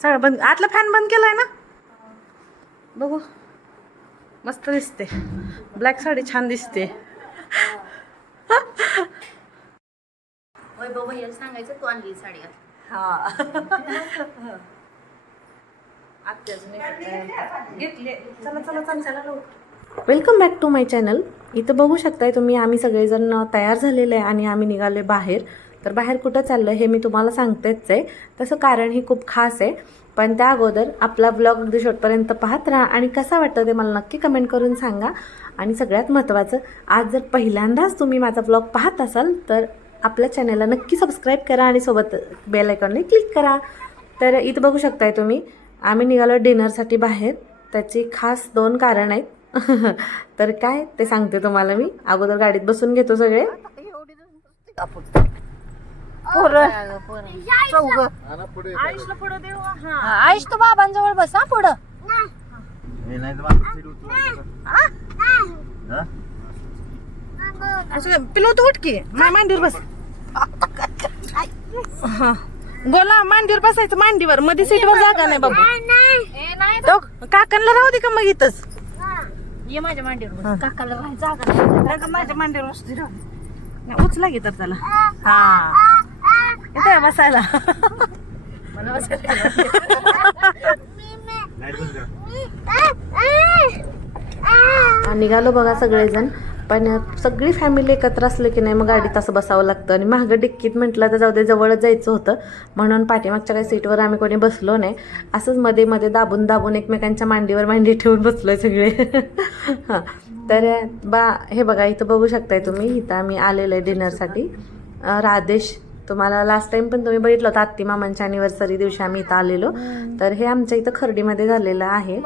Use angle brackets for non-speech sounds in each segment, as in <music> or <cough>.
सगळं बंद आतला फॅन बंद केलाय ना? बघू. मस्त दिसते. ब्लॅक साडी छान दिसते. सांगायचं तू आणली साडी आज. हा. घेतले. चला चला चला चला welcome back to my channel इथं बघू शकताय तुम्ही आम्ही सगळेजण तयार झालेले आहे आणि आम्ही निघाले बाहेर. तर बाहेर कुठं चाललं हे मी तुम्हाला सांगतेच आहे. तसं कारण ही खूप खास आहे. पण त्या अगोदर आपला ब्लॉग अगदी शेवटपर्यंत पाहत राहा आणि कसा वाटतं ते मला नक्की कमेंट करून सांगा. आणि सगळ्यात महत्त्वाचं आज जर पहिल्यांदाच तुम्ही माझा ब्लॉग पाहत असाल तर आपल्या चॅनलला नक्की सबस्क्राईब करा आणि सोबत बेल आयकॉनने क्लिक करा. तर इथं बघू शकताय तुम्ही आम्ही निघालो डिनरसाठी बाहेर. त्याची खास दोन कारण आहेत. <laughs> तर काय ते सांगते तुम्हाला मी. अगोदर गाडीत बसून घेतो सगळे. अगं, पोरं. आयुषला पुढे देऊ हा. आयुष तू बाबांजवळ बस हा पुढं. असं पिलो तू उठ की. माय मांडीवर बस. हा. गोला मांडीवर बसायचं मांडीवर. मध्ये सीटवर जागा नाही बाबू ए नाही तो काकांना राहू दे का मग इथंच? ये माझ्या मांडीवर बस. काकाला राहाय जागा नाही. माझ्या मांडीवर बसते उचला घेतात त्याला. हा. इथे बसायला मला बसायला निघालो बघा सगळेजण. पण सगळी फॅमिली एकत्र असले की नाही मग गाडीत असं बसावं लागतं. आणि मागं डिक्कीत म्हटलं तर जाऊ दे जवळच जायचं होतं. म्हणून पाठीमागच्या काही सीटवर आम्ही कोणी बसलो नाही. असंच मध्ये मध्ये दाबून दाबून एकमेकांच्या मांडीवर मांडी ठेवून बसलोय सगळे. हां. तर बा हे बघा इथं बघू शकताय तुम्ही. इथं आम्ही आलेलो आहे डिनरसाठी. राधेश तुम्हाला लास्ट टाइम पण तुम्ही बघितलं होतं आत्ती मामांच्या अनिव्हर्सरी दिवशी आम्ही इथं आलेलो. तर हे आमच्या इथं खर्डीमध्ये झालेलं आहे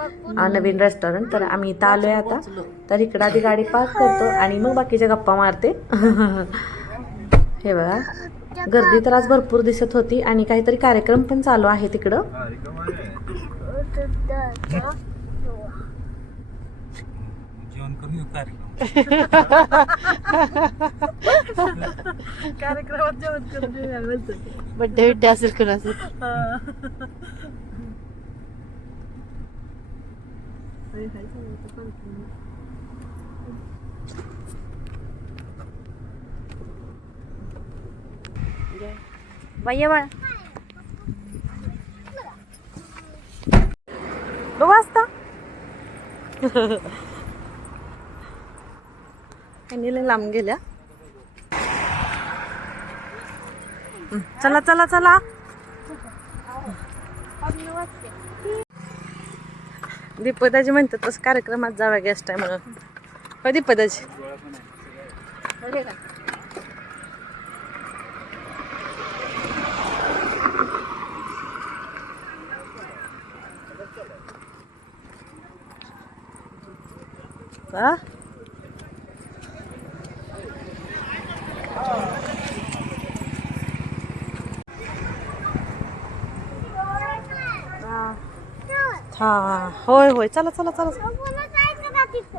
नवीन रेस्टॉरंट तर आम्ही इथं आलोय आता. तर इकडं आधी गाडी पार्क करतो आणि मग बाकीच्या गप्पा मारते. <laughs> हे बघा. गर्दी तर आज भरपूर दिसत होती आणि काहीतरी कार्यक्रम पण चालू आहे तिकडं. जेवण करून येऊ कार्यक्रम. कार्यक्रमात जेवण करून बड्डे बिड्डे असेल कुणाचं बाई बाळ बघू वाजता आणि लांब गेल्या. चला चला चला. दीपदाजी म्हणतात तसं कार्यक्रमात जावा गेस्ट आहे म्हणून हो दीपदाजी? हा? हां होय होय. चला चला चला.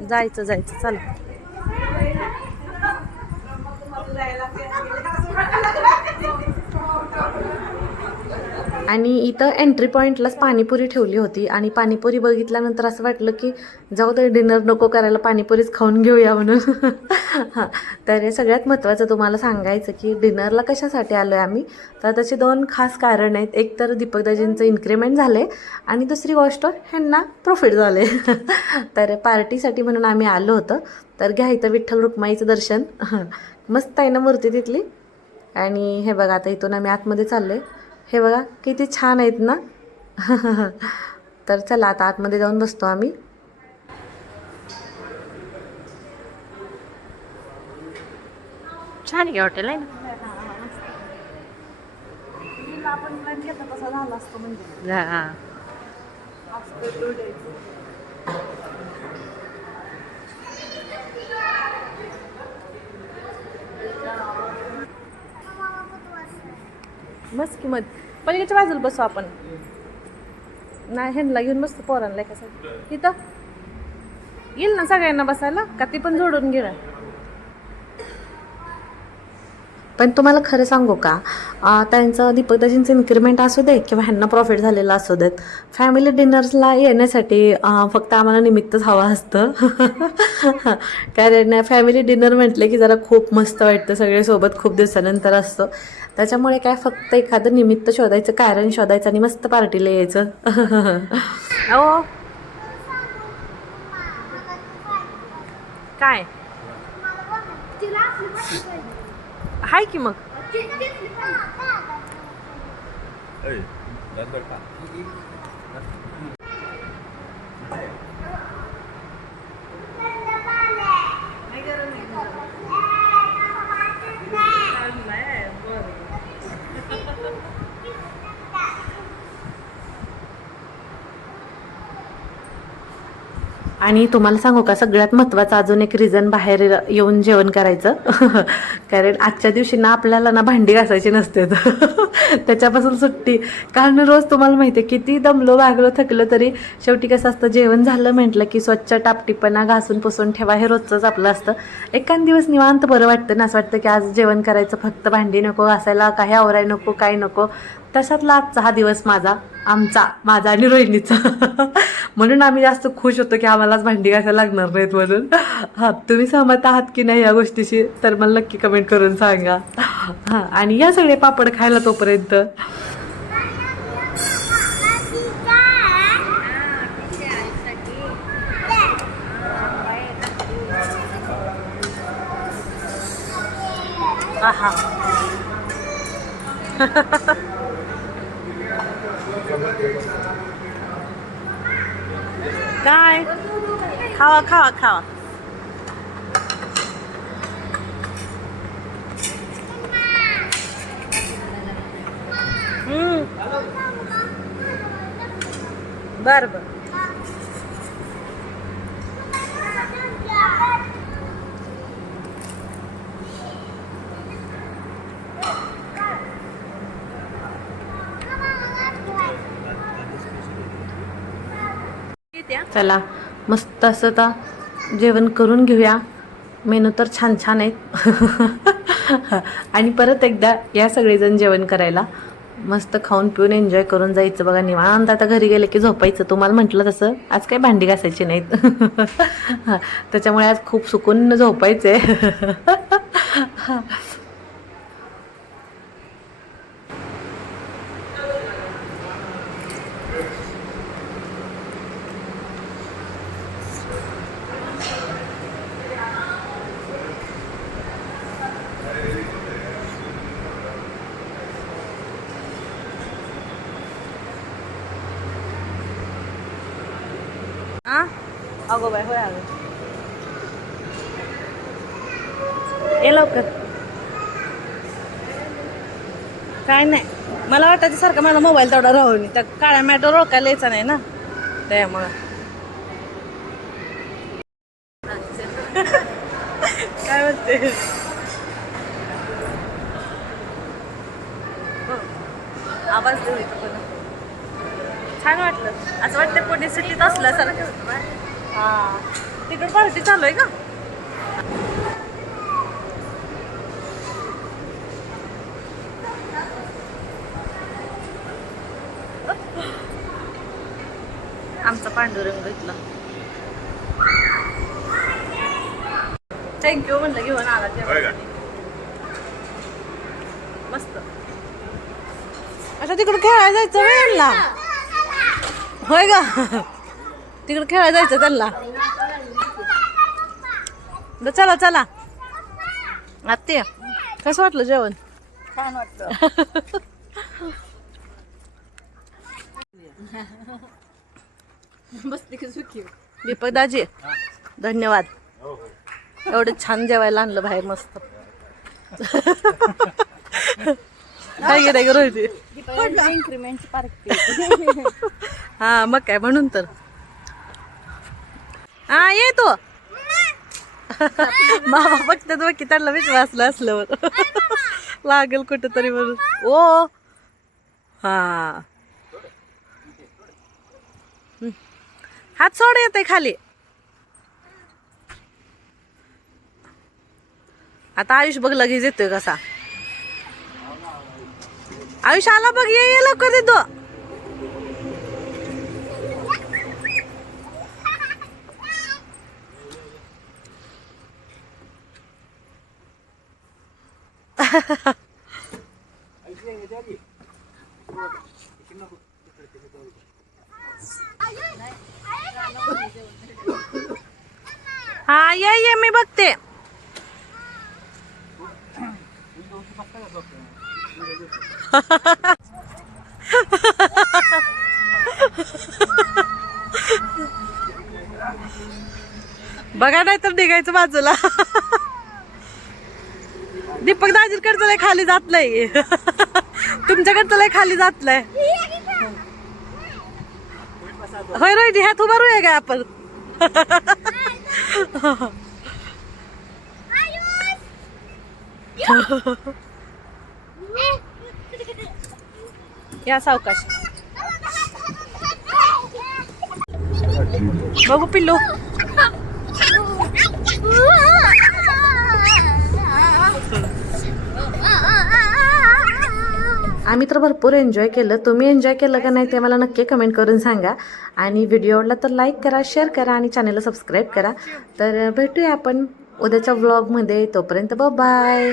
जायचं जायचं. चला. आणि इथं एंट्री पॉईंटलाच पाणीपुरी ठेवली होती. आणि पाणीपुरी बघितल्यानंतर असं वाटलं की जाऊ तर डिनर नको करायला पाणीपुरीच खाऊन घेऊया म्हणून. <laughs> हां. तर हे सगळ्यात महत्त्वाचं तुम्हाला सांगायचं की डिनरला कशासाठी आलो आहे आम्ही? तर त्याचे दोन खास कारण आहेत. एक तर दीपकदाजींचं इन्क्रीमेंट झाले आणि दुसरी गोष्ट ह्यांना प्रॉफिट झाले <laughs> तर पार्टीसाठी म्हणून आम्ही आलो होतं. तर घ्या इथं विठ्ठल रुक्माईचं दर्शन. <laughs> मस्त आहे ना मूर्ती तिथली? आणि हे बघा आता इथून आम्ही आतमध्ये चाललो आहे हे बघा किती छान आहेत ना? <laughs> तर चला आता आतमध्ये जाऊन बसतो आम्ही. छान आहे हॉटेल आहे ना? हा. मस्त किंमत. पलीकडच्या बाजूला बसू आपण. नाही ह्यांना घेऊन बसतो पोरांना कसं इथं. येईल ना सगळ्यांना बसायला? का ती पण जोडून घेणार? पण तुम्हाला खरं सांगू का? त्यांचं दीपकदाजींचं इन्क्रीमेंट असू दे किंवा ह्यांना प्रॉफिट झालेलं असू देत फॅमिली डिनर्सला येण्यासाठी फक्त आम्हाला निमित्तच हवं असतं. <laughs> कारण फॅमिली डिनर म्हटलं की जरा खूप मस्त वाटतं सगळे सोबत खूप दिवसानंतर असतं. त्याच्यामुळे काय फक्त एखादं निमित्त शोधायचं कारण शोधायचं आणि मस्त पार्टीला यायचं. <laughs> हो काय? हाय की मग? आणि तुम्हाला सांगू का सगळ्यात महत्त्वाचं अजून एक रिझन बाहेर येऊन जेवण करायचं. <laughs> कारण आजच्या दिवशी ना आपल्याला ना भांडी घासायची नसते <laughs> त्याच्यापासून सुट्टी. कारण रोज तुम्हाला माहिती आहे किती दमलो भागलो थकलो तरी शेवटी कसं असतं जेवण झालं म्हटलं की स्वच्छ टापटीपणा घासून पुसून ठेवा हे रोजचंच आपलं असतं. एखाद दिवस निवांत बरं वाटतं ना असं वाटतं की आज जेवण करायचं फक्त भांडी नको घासायला काही आवराय नको काय नको. तशातला आजचा हा दिवस माझा आमचा माझा आणि रोहिणीचा. <laughs> म्हणून आम्ही जास्त खुश होतो की आम्हालाच भांडी घासायला लागणार नाहीत म्हणून. हां तुम्ही सहमत आहात की नाही या गोष्टीशी? तर मला नक्की कमेंट करून सांगा. हां आणि या सगळे पापड खायला तोपर्यंत. <laughs> आहा काय खावा खावा खावा हम्म. बर बर चला मस्त असं आता जेवण करून घेऊया. मेनू तर छान छान आहेत. <laughs> आणि परत एकदा या सगळेजण जेवण करायला. मस्त खाऊन पिऊन एन्जॉय करून जायचं बघा. निवांत आता घरी गेले की झोपायचं. तुम्हाला म्हटलं तसं. आज काही भांडी घासायची नाहीत. <laughs> त्याच्यामुळे आज खूप सुकून झोपायचं आहे <laughs> अगो बाय होय अगं. ये लवकर. काय नाही. मला वाटायचं सारखं माझा मोबाईल तेवढा राहून त्या काळ्या मॅटवर ओळखायला यायचा नाही ना. त्यामुळं. <laughs> काय म्हणते? आवाज देऊ इथं पण. छान वाटलं. असं वाटतं पुणे सिटीत असल्यासारखं. हा. तिकडे पार्टी चालू आहे का? आमचा पांडुरंग इथला थँक्यू म्हणलं घेऊन आला तेव्हा. मस्त. अच्छा तिकडे खेळायला जायचं वेळला. होय का तिकडे खेळायला जायचं त्यांना. बरं, चला चला. आत्ते कसं वाटलं जेवण? छान दीपक दाजी धन्यवाद. एवढं छान जेवायला आणलं बाहेर मस्त. <laughs> काय गेलं ग पार्टी <laughs> हा मग काय म्हणून तर. हा ये तो. मामा. बघतात बघ की त्यांना विश्वासलं असल्यावर. लागेल कुठं तरी म्हणून. ओ. हा. हं. हात सोड येते खाली. आता आयुष बघ लगेच येतोय कसा. आयुष आला बघ ये ये लवकर देतो हा ये ये मी बघते. <laughs> बघा नाही तर निघायचं बाजूला. दीपक दाजीकडचं लय खाली जात नाही. <laughs> तुमच्याकडचं लय खाली जात नाही. होय रोहिणी ह्यात उभा रूया काय आपण? <laughs> या सावकाश. बघू पिल्लू. आम्ही तर भरपूर एन्जॉय केलं. तुम्ही एन्जॉय केलं का नाही ते मला नक्की कमेंट करून सांगा. आणि व्हिडिओ आवडला तर लाईक करा शेअर करा आणि चॅनलला सबस्क्राईब करा. तर भेटूया आपण उद्याच्या व्लॉगमध्ये तोपर्यंत बाय